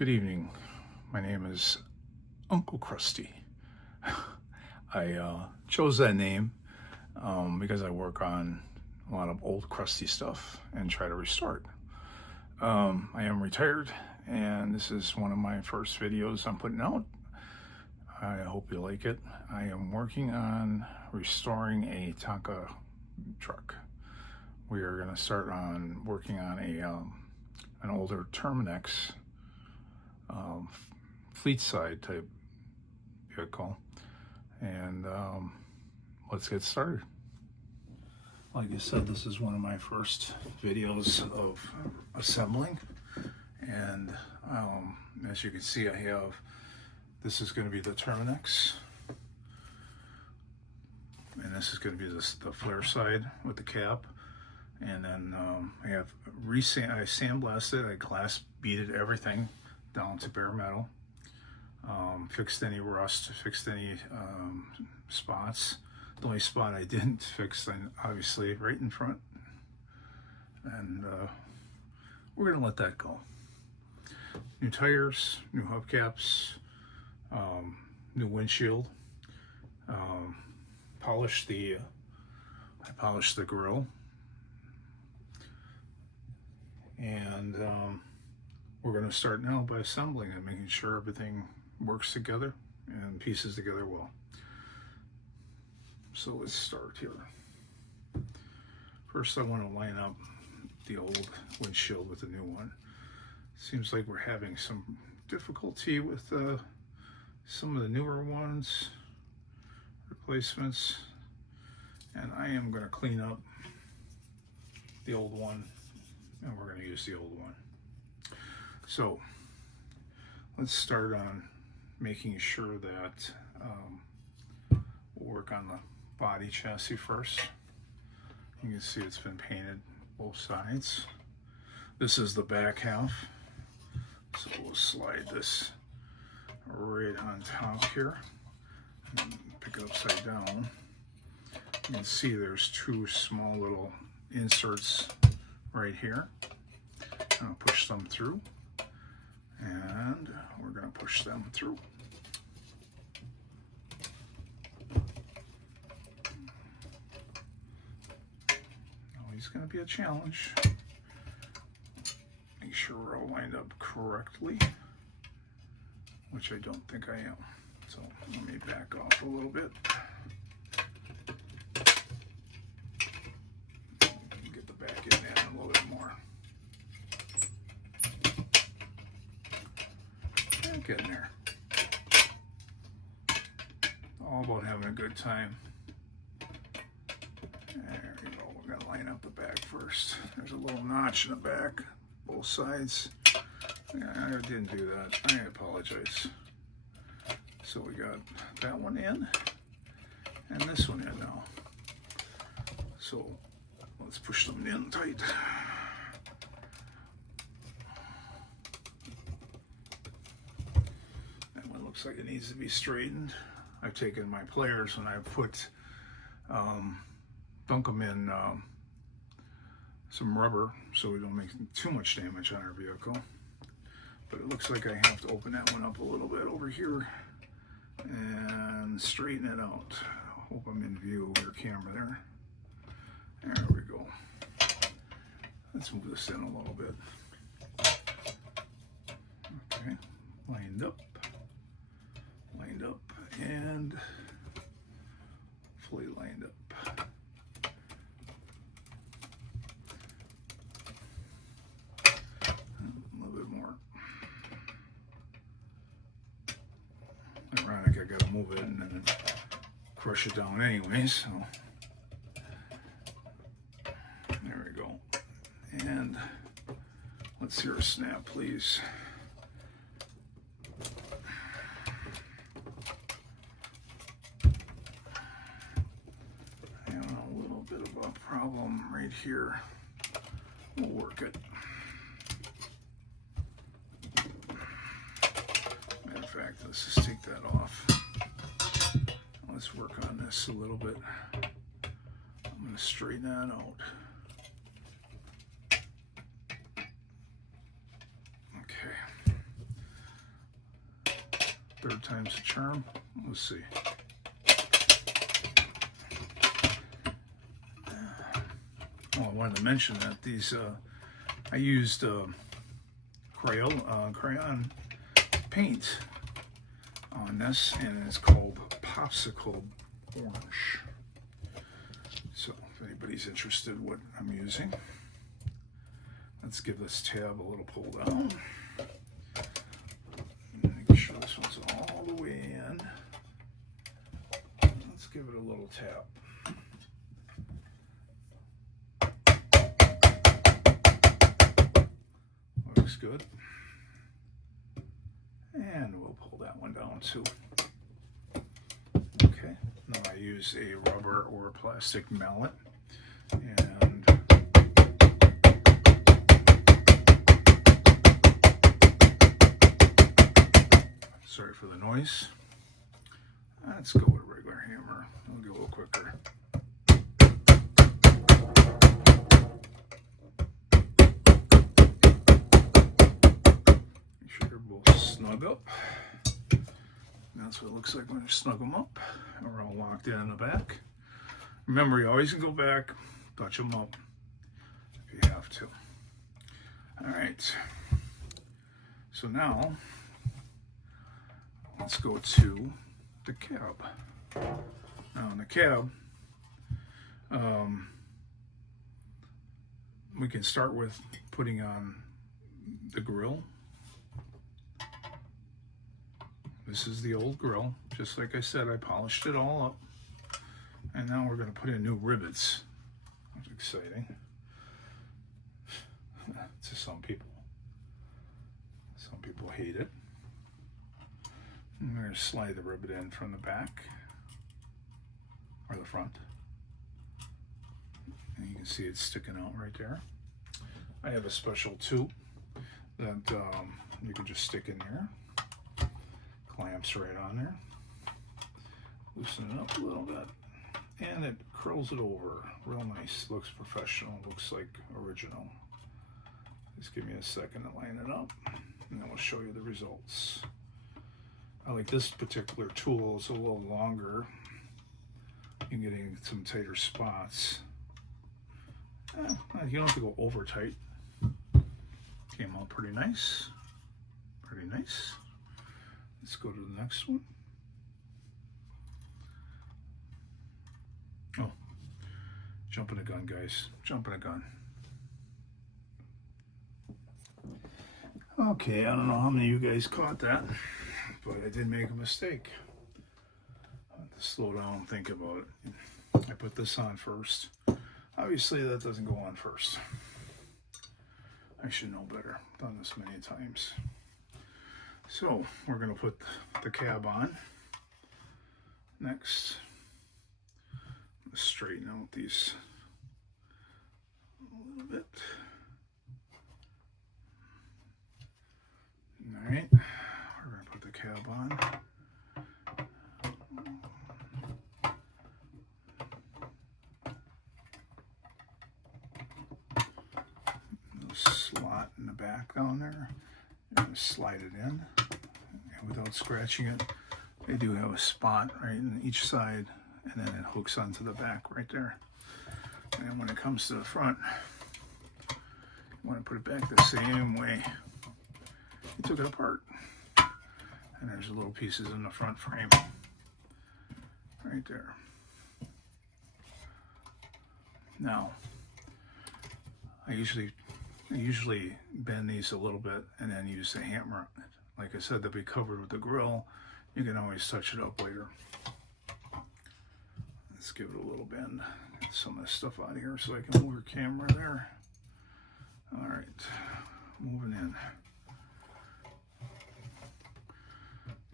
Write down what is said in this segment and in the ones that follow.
Good evening. My name is Uncle Krusty. I chose that name because I work on a lot of old crusty stuff and try to restore it. I am retired, and this is one of my first videos I'm putting out. I hope you like it. I am working on restoring a Tonka truck. We are going to start on working on an older Terminix fleetside type vehicle, and let's get started. Like I said, this is one of my first videos of assembling, and as you can see, this is going to be the Terminix, and this is going to be the flare side with the cap, and then I sandblasted, I glass beaded everything down to bare metal, fixed any rust, fixed any spots. The only spot I didn't fix, obviously, right in front, and we're gonna let that go. New tires, new hubcaps, new windshield, I polished the grill, and we're going to start now by assembling and making sure everything works together and pieces together well. So let's start here. First, I want to line up the old windshield with the new one. Seems like we're having some difficulty with some of the newer ones, replacements, and I am going to clean up the old one, and we're going to use the old one. So let's start on making sure that we'll work on the body chassis first. You can see it's been painted both sides. This is the back half, so we'll slide this right on top here and pick it upside down. You can see there's two small little inserts right here. I'll push them through, and we're going to push them through. Always going to be a challenge. Make sure we're all lined up correctly, which I don't think I am. So let me back off a little bit. Get the back end in a little bit more. Getting there. All about having a good time. There we go. We're going to line up the back first. There's a little notch in the back, both sides. I didn't do that. I apologize. So we got that one in, and this one in now. So let's push them in tight. Looks like it needs to be straightened. I've taken my pliers and I've dunk them in some rubber so we don't make too much damage on our vehicle. But it looks like I have to open that one up a little bit over here and straighten it out. Hope I'm in view of your camera there. There we go. Let's move this in a little bit. Okay, lined up, and fully lined up. A little bit more. Ironic, I gotta move it and then crush it down anyway, so there we go. And let's hear a snap, please. Problem right here. We'll work it. Matter of fact, let's just take that off. Let's work on this a little bit. I'm going to straighten that out. Okay. Third time's a charm. Let's see. Oh, I wanted to mention that these, I used crayon paint on this, and it's called Popsicle Orange. So if anybody's interested what I'm using, let's give this tab a little pull down. Make sure this one's all the way in. Let's give it a little tap. Looks good. And we'll pull that one down too. Okay, now I use a rubber or a plastic mallet, and sorry for the noise. Let's go with a regular hammer. It'll go a little quicker. Make sure they're both snug up. That's what it looks like when you snug them up. And we're all locked in the back. Remember, you always can go back, touch them up if you have to. All right. So now, let's go to the cab. Now in the cab, we can start with putting on the grill. This is the old grill. Just like I said, I polished it all up. And now we're going to put in new rivets. That's exciting. To some people. Some people hate it. I'm going to slide the rivet in from the back or the front. And you can see it's sticking out right there. I have a special tube that you can just stick in there. Clamps right on there. Loosen it up a little bit. And it curls it over. Real nice. Looks professional. Looks like original. Just give me a second to line it up, and then we'll show you the results. I like this particular tool. It's a little longer. You can get in some tighter spots. You don't have to go over tight. Came out pretty nice. Pretty nice. Let's go to the next one. Oh, jumping the gun, guys. Jumping the gun. Okay, I don't know how many of you guys caught that, but I did make a mistake. I have to slow down and think about it. I put this on first. Obviously, that doesn't go on first. I should know better. I've done this many times. So, we're going to put the cab on. Next, let's straighten out these a little bit. All right, we're going to put the cab on. Little slot in the back down there. You're going to slide it in, and without scratching it. They do have a spot right in each side, and then it hooks onto the back right there. And when it comes to the front, you want to put it back the same way you took it apart. And there's the little pieces in the front frame right there. Now, I usually bend these a little bit and then use the hammer. Like I said, they'll be covered with the grill. You can always touch it up later. Let's give it a little bend. Get some of this stuff out of here so I can move your camera there. All right, moving in.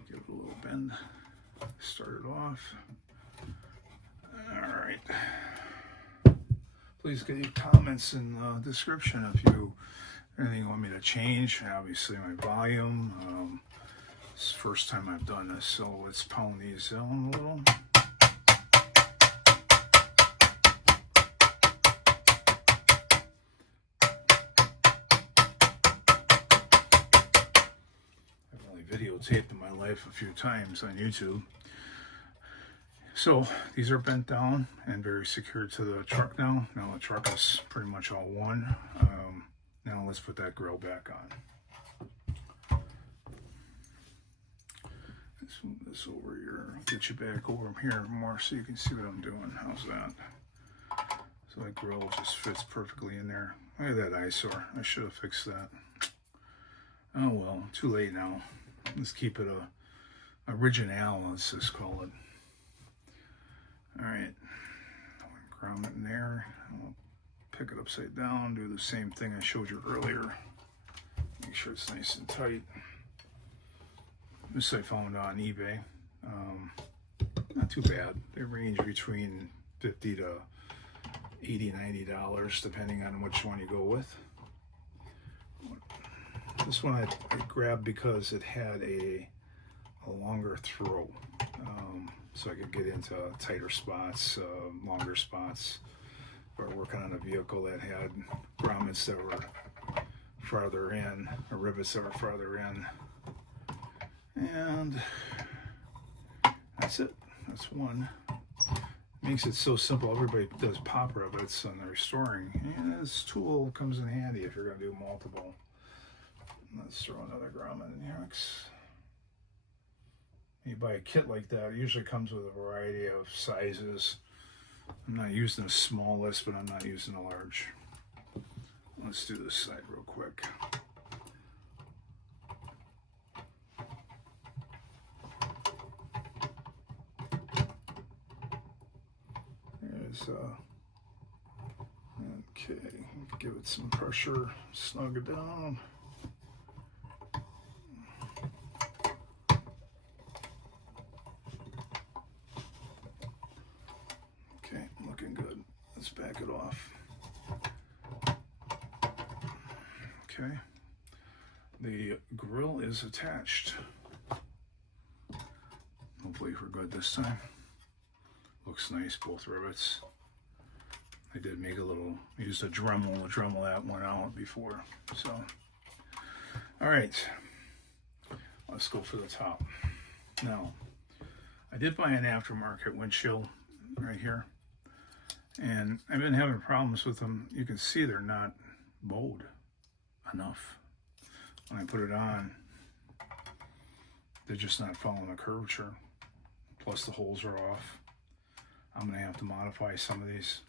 Give it a little bend. Start it off. All right. Please get your comments in the description if you anything you want me to change. Obviously, my volume. It's the first time I've done this, so let's pound these down a little. I've only videoed videotaped in my life a few times on YouTube. So these are bent down and very secure to the truck now. Now the truck is pretty much all one. Now let's put that grill back on. Let's move this over here. I'll get you back over here more so you can see what I'm doing. How's that? So that grill just fits perfectly in there. Look at that eyesore. I should have fixed that. Oh well, too late now. Let's keep it a original, let's just call it. Alright, ground it in there. I'll pick it upside down, do the same thing I showed you earlier. Make sure it's nice and tight. This I found on eBay. Not too bad. They range between $50 to $80, $90 depending on which one you go with. This one I grabbed because it had a longer throw, so I could get into tighter spots, longer spots. We're working on a vehicle that had grommets that were farther in, or rivets that were farther in. And that's it. That's one. Makes it so simple. Everybody does pop rivets on their restoring. And this tool comes in handy if you're going to do multiple. Let's throw another grommet in here. You buy a kit like that, it usually comes with a variety of sizes. I'm not using the smallest, but I'm not using the large. Let's do this side real quick. There's okay, give it some pressure, snug it down. Okay, looking good. Let's back it off. Okay, the grill is attached. Hopefully we're good this time. Looks nice, both rivets. I did make a little, used a Dremel to Dremel that one out before. So, all right, let's go for the top. Now, I did buy an aftermarket windshield right here, and I've been having problems with them. You can see they're not bowed enough. When I put it on, they're just not following the curvature. Plus the holes are off. I'm gonna have to modify some of these.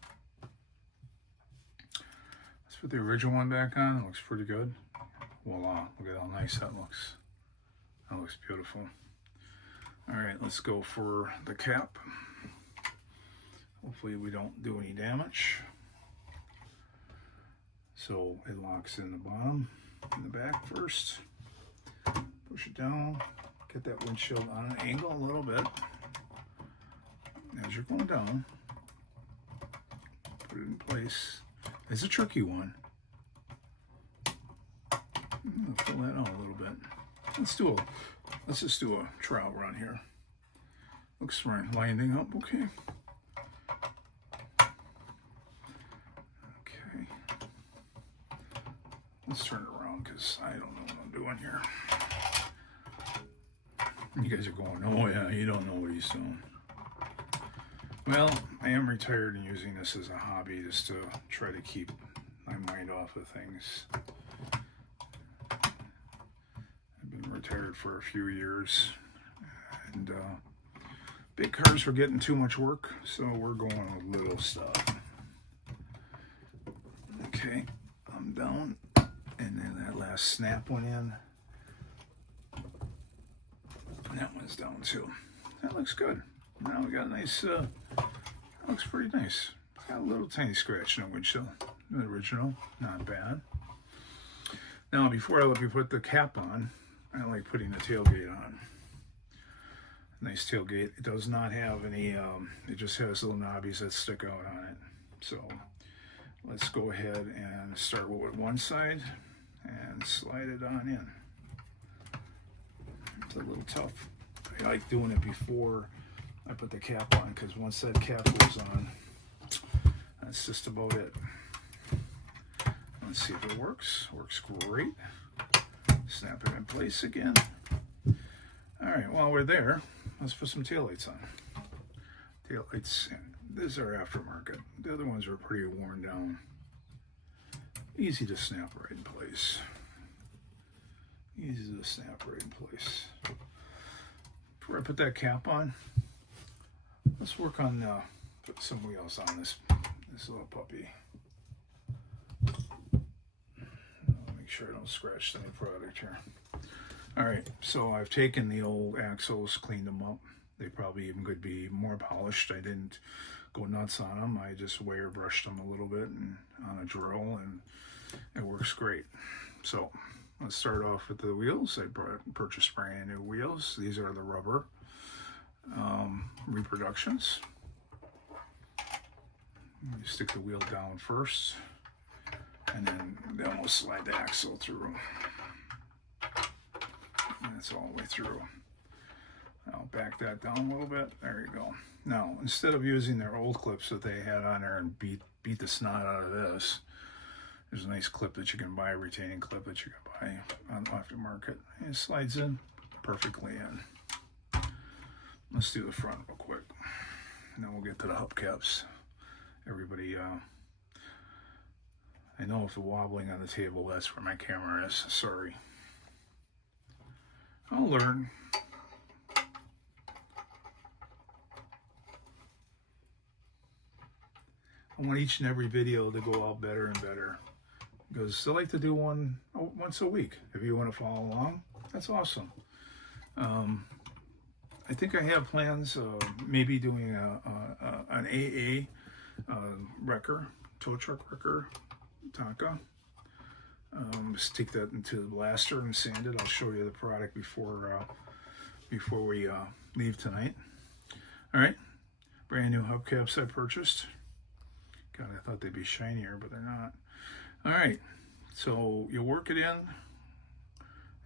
Let's put the original one back on. It looks pretty good. Voila, look at how nice that looks. That looks beautiful. All right, let's go for the cap. Hopefully we don't do any damage. So it locks in the bottom, in the back first. Push it down, get that windshield on an angle a little bit. As you're going down, put it in place. It's a tricky one. I'm gonna fill that out a little bit. Let's just do a trial run here. Looks right, lining up okay. Okay. Let's turn it around because I don't know what I'm doing here. You guys are going, oh yeah, you don't know what he's doing. Well, I am retired and using this as a hobby just to try to keep my mind off of things. I've been retired for a few years, and big cars were getting too much work, so we're going with little stuff. Okay, I'm down, and then that last snap went in. And that one's down too. That looks good. Now we got a nice, that looks pretty nice. It's got a little tiny scratch in the windshield. The original, not bad. Now before I let you put the cap on, I like putting the tailgate on. Nice tailgate. It does not have any, it just has little knobbies that stick out on it. So let's go ahead and start with one side and slide it on in. It's a little tough. I like doing it before I put the cap on, because once that cap goes on, that's just about it. Let's see if it works. Works great. Snap it in place again. All right, while we're there, let's put some taillights on. Taillights, these are aftermarket. The other ones are pretty worn down. Easy to snap right in place. Easy to snap right in place. Before I put that cap on, let's work on put some wheels on this little puppy. Make sure I don't scratch any product here. All right, so I've taken the old axles, cleaned them up. They probably even could be more polished. I didn't go nuts on them. I just wire brushed them a little bit and on a drill, and it works great. So let's start off with the wheels. I purchased brand new wheels. These are the rubber reproductions. You stick the wheel down first, and then we'll slide the axle through. And that's all the way through. I'll back that down a little bit. There you go. Now, instead of using their old clips that they had on there and beat the snot out of this, there's a nice clip that you can buy, a retaining clip that you can buy on the aftermarket. And it slides in perfectly in. Let's do the front real quick. And then we'll get to the hubcaps. Everybody, I know if the wobbling on the table, that's where my camera is. Sorry. I'll learn. I want each and every video to go out better and better, because I like to do one once a week. If you want to follow along, that's awesome. I think I have plans maybe doing an AA wrecker, tow truck wrecker, Tonka. Just take that into the blaster and sand it. I'll show you the product before we leave tonight. All right, brand new hubcaps I purchased. God, I thought they'd be shinier, but they're not. All right, so you work it in,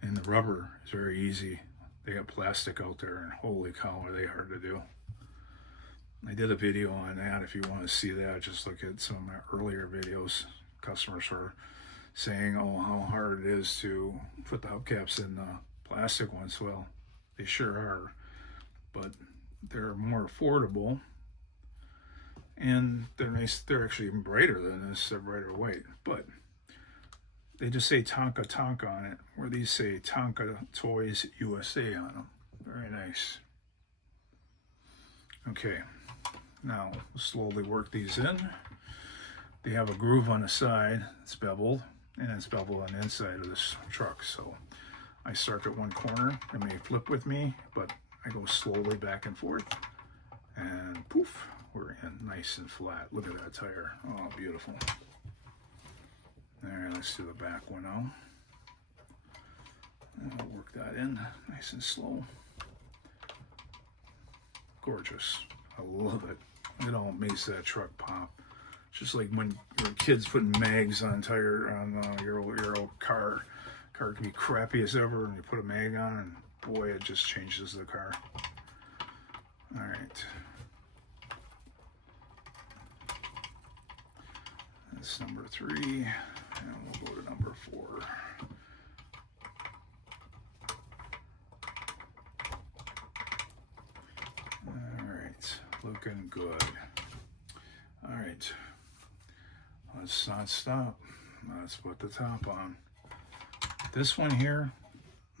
and the rubber is very easy. They got plastic out there, and holy cow, are they hard to do. I did a video on that. If you want to see that, just look at some of my earlier videos. Customers were saying, oh, how hard it is to put the hubcaps in the plastic ones. Well, they sure are, but they're more affordable, and they're nice. They're actually even brighter than this. They're brighter white, but they just say Tonka on it, where these say Tonka Toys USA on them. Very nice. Okay, now we'll slowly work these in. They have a groove on the side. It's beveled, and it's beveled on the inside of this truck. So I start at one corner. It may flip with me, but I go slowly back and forth, and poof, we're in nice and flat. Look at that tire. Oh, beautiful. All right, let's do the back one now. And I'll work that in nice and slow. Gorgeous. I love it. It all makes that truck pop. Just like when your kids putting mags on your old car. Car can be crappy as ever, and you put a mag on, and boy, it just changes the car. All right. That's number 3, and we'll go to number 4. All right, looking good. All right, let's not stop. Let's put the top on. This one here,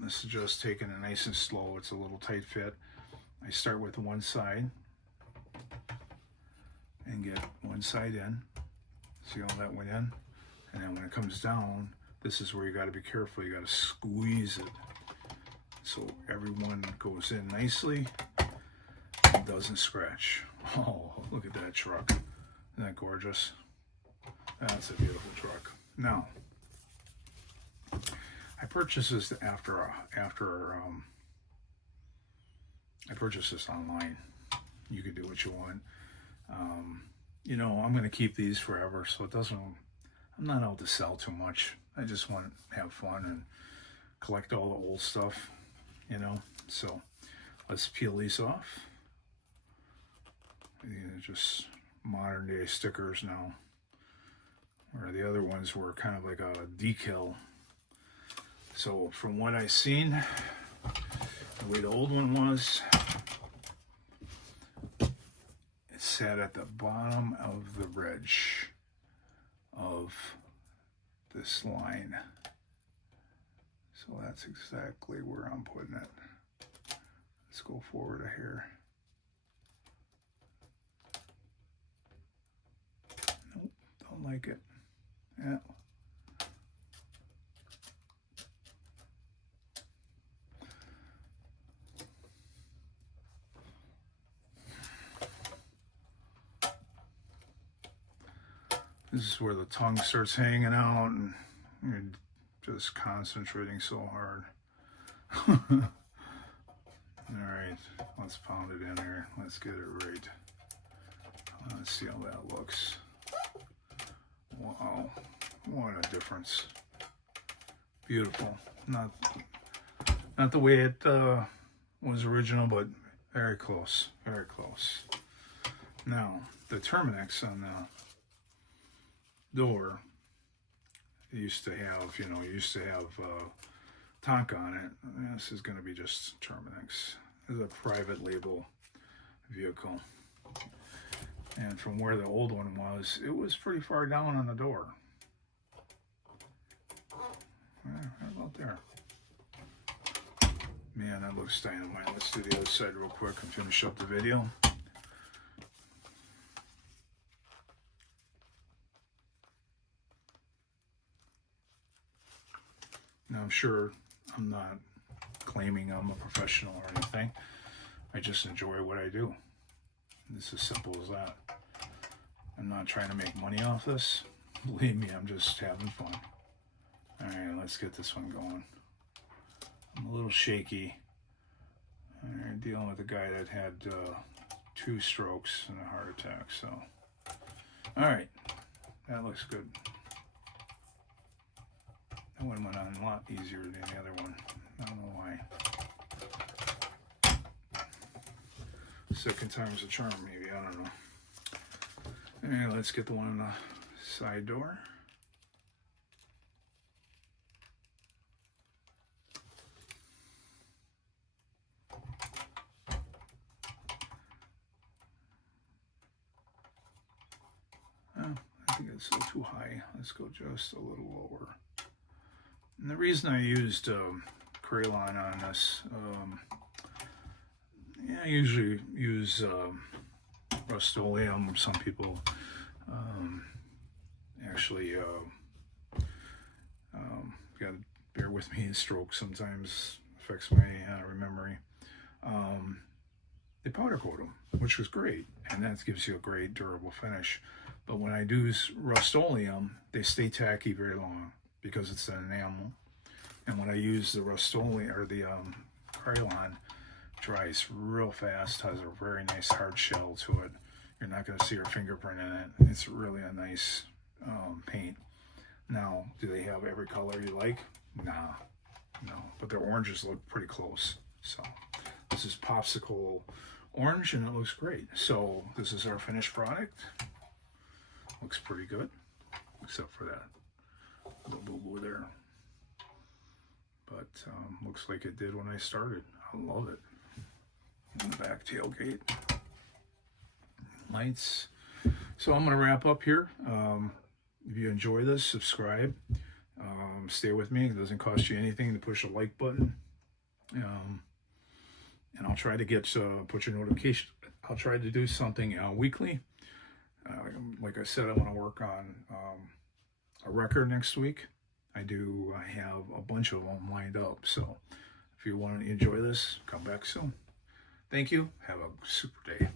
this is just taking it nice and slow. It's a little tight fit. I start with one side and get one side in. See all that went in? And then when it comes down, this is where you got to be careful. You got to squeeze it so everyone goes in nicely and doesn't scratch. Oh, look at that truck. Isn't that gorgeous? That's a beautiful truck. Now, I purchased this after I purchased this online. You can do what you want. You know, I'm going to keep these forever, so it doesn't, I'm not out to sell too much. I just want to have fun and collect all the old stuff, you know. So let's peel these off. These are just modern day stickers now, where the other ones were kind of like a decal. So from what I've seen, the way the old one was. It sat at the bottom of the ridge of this line. So that's exactly where I'm putting it. Let's go forward a hair. Nope, don't like it. Yeah. This is where the tongue starts hanging out and you're just concentrating so hard. Alright, let's pound it in there. Let's get it right. Let's see how that looks. Wow, what a difference. Beautiful. Not the way it was original, but very close, very close. Now, the Terminix on the door, it used to have, you have Tonka on it. This is going to be just Terminix. This is a private label vehicle. And from where the old one was, it was pretty far down on the door. Right about there. Man, that looks dynamite. Let's do the other side real quick and finish up the video. Now, I'm sure I'm not claiming I'm a professional or anything. I just enjoy what I do. It's as simple as that. I'm not trying to make money off this. Believe me, I'm just having fun. Alright, let's get this one going. I'm a little shaky. I'm dealing with a guy that had 2 strokes and a heart attack, so. Alright, that looks good. That one went on a lot easier than the other one. I don't know why. Second time's a charm, maybe. I don't know. And let's get the one on the side door. Oh, I think it's a little too high. Let's go just a little lower. And the reason I used Crayon on this, I usually use Rust-Oleum. Some people actually gotta bear with me. Stroke sometimes affects my memory. They powder coat them, which was great, and that gives you a great durable finish. But when I do Rust-Oleum, they stay tacky very long because it's an enamel. And when I use the Rust-Oleum or the Crayon, dries real fast, has a very nice hard shell to it. You're not going to see your fingerprint in it. It's really a nice paint. Now, do they have every color you like? Nah, no. But their oranges look pretty close. So this is Popsicle Orange, and it looks great. So this is our finished product. Looks pretty good, except for that little boo-boo there. But looks like it did when I started. I love it. And the back tailgate. Lights. So I'm going to wrap up here. If you enjoy this, subscribe. Stay with me. It doesn't cost you anything to push a like button. And I'll try to get put your notification. I'll try to do something weekly. Like I said, I want to work on a record next week. I have a bunch of them lined up. So if you want to enjoy this, come back soon. Thank you. Have a super day.